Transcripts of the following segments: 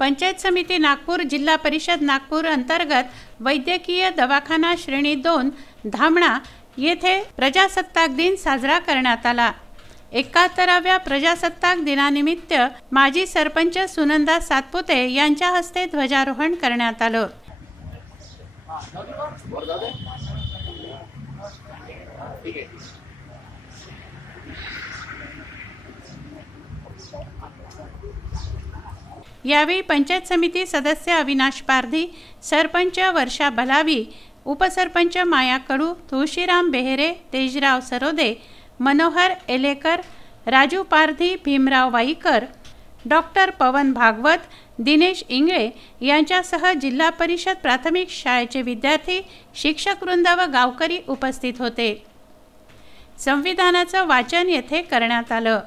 पंचायत समिती नागपूर जिल्हा परिषद नागपूर अंतर्गत वैद्यकीय दवाखाना श्रेणी 2 धामणा येथे प्रजासत्ताक दिन साजरा करण्यात आला। 71व्या प्रजासत्ताक दिनानिमित्त माजी सरपंच सुनंदा सातपुते यांच्या हस्ते ध्वजारोहण करण्यात आलं। यावेळी पंचायत समिती सदस्य अविनाश पारधी, सरपंच वर्षा बलावी, उपसरपंच माया कडू, तुळशीराम बेहेरे, तेजराव सरोदे, मनोहर एलेकर, राजू पारधी, भीमराव वाईकर, डॉक्टर पवन भागवत, दिनेश इंगळे यांच्यासह जिल्हा परिषद प्राथमिक शाळेचे विद्यार्थी, शिक्षक वृंद व गावकरी उपस्थित होते। संविधानाचं वाचन येथे करण्यात आलं।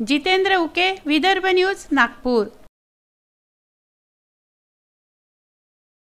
जितेंद्र उके, विदर्भ न्यूज, नागपूर।